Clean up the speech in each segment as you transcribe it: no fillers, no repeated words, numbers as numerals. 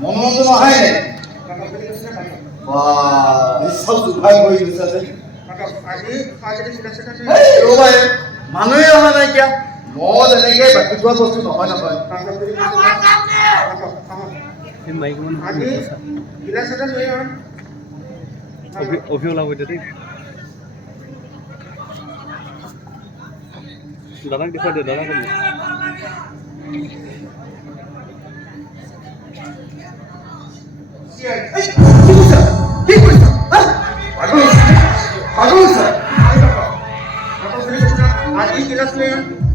মনোৰঞ্জন অহাই নাই চব জোখাই কৰি দিছে যে মানুহে অহা নাইকিয়া মদ এনেকে বাকী থোৱা বস্তু নহয় নহয় অভি ওলাব এতিয়া দেই দাদাক দেখুৱাই দে দাদা ক'ব কি কৰিছা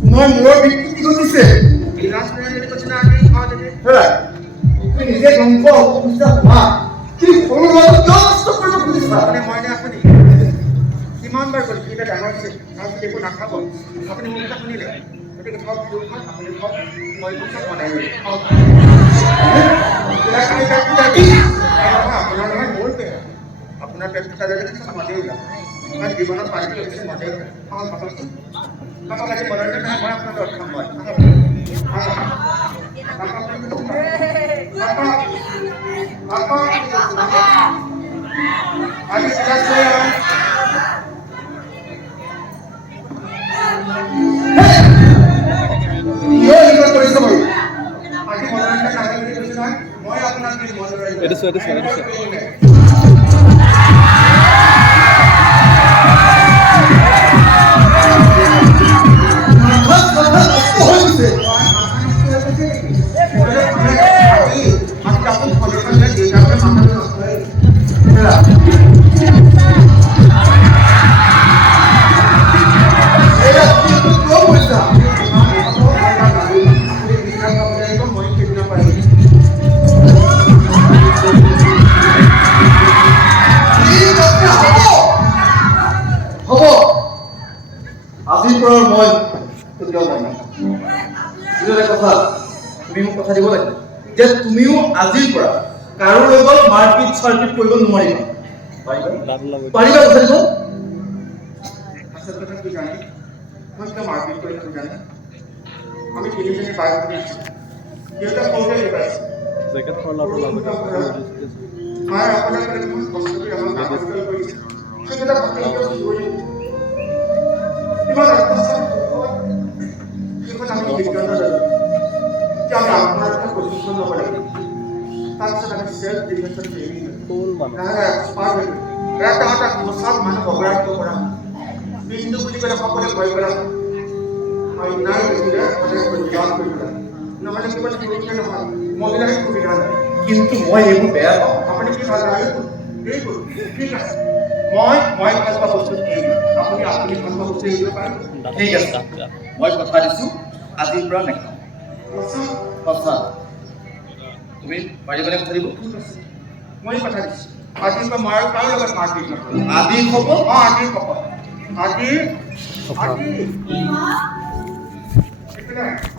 মই মূৰৰ বিকৃতি ঘটিছে নিজে ধ্বংস হ'ব খুজিছা মা কিন্তু সৰু ল'ৰাটো কিয় নষ্ট কৰিব খুজিছা কিমান বাৰ কৰিছে এতিয়া ডাঙৰ হৈছে তাৰপিছত একো নাখাব আপুনি মোৰ কথা শুনিলে গতিকে ধৰক আপুনি ধৰক মই চব বনাই আপোনাৰ নহয় মোৰ বেয়া আপোনাৰ পেট কথা যদি চব মতেই ওলাব ইমান জীৱনত পানী কৰিছে মতেই লাগে মনতে নহয় মই আপোনাক ৰক্ষা মই আজি ক্লাছ লৈ এইটো চোৱা আজিৰ পৰা মই কেতিয়াও নাই কথা তুমি মোক কথা দিব লাগে যে তুমিও আজিৰ পৰা কাৰো লগত মাৰপিট চাৰপিট কৰিব নোৱাৰিবা পাৰিবা কথা দিব আচল কথা কি জানে মই কিয় মাৰপিট কৰি থাকোঁ জানে আমি তিনিজনী বাই ভনী আছোঁ দেউতা সৰুতে লুকাইছে মায়ে আপোনাৰ কাৰণে কিমান কষ্ট কৰি আমাক ডাঙৰ কৰিছে সেইবিলাক ভাবি কিমান আত্মবিশ্বাস সেইখন আমি সিদ্ধান্ত ল'লোঁ যে আমি আপোনাৰ এটা প্ৰশিক্ষণ ল'ব লাগিব তাৰপিছত আমি চেল্ফ ডিফেন্সত ট্ৰেইনিং এটা চব মানুহ অপৰাধ কৰা বিন্দু বুলি ক'লে সকলোৱে ভয় কৰা আৰু নাই দেখিলে প্ৰতিবাদ কৰিব নহ'লে কিবা সুবিধা নহয় মহিলাৰ সুবিধা নাই কিন্তু মই এইবোৰ বেয়া পাওঁ আপুনি কি ভাল লাগে এইবোৰ ঠিক আছে মই ভাল পোৱা বস্তু আপুনি ভাল পোৱা বস্তু এৰিব পাৰে ঠিক আছে মই কথা দিছোঁ আজিৰ পৰা নেখাওঁ সঁচা তুমি পাৰিবানে কথা দিব মই কথা দিছোঁ আজিৰ পৰা মই কাৰো লগত মাৰপিট নকৰোঁ আজি হ'ব আজিৰ শপত আজি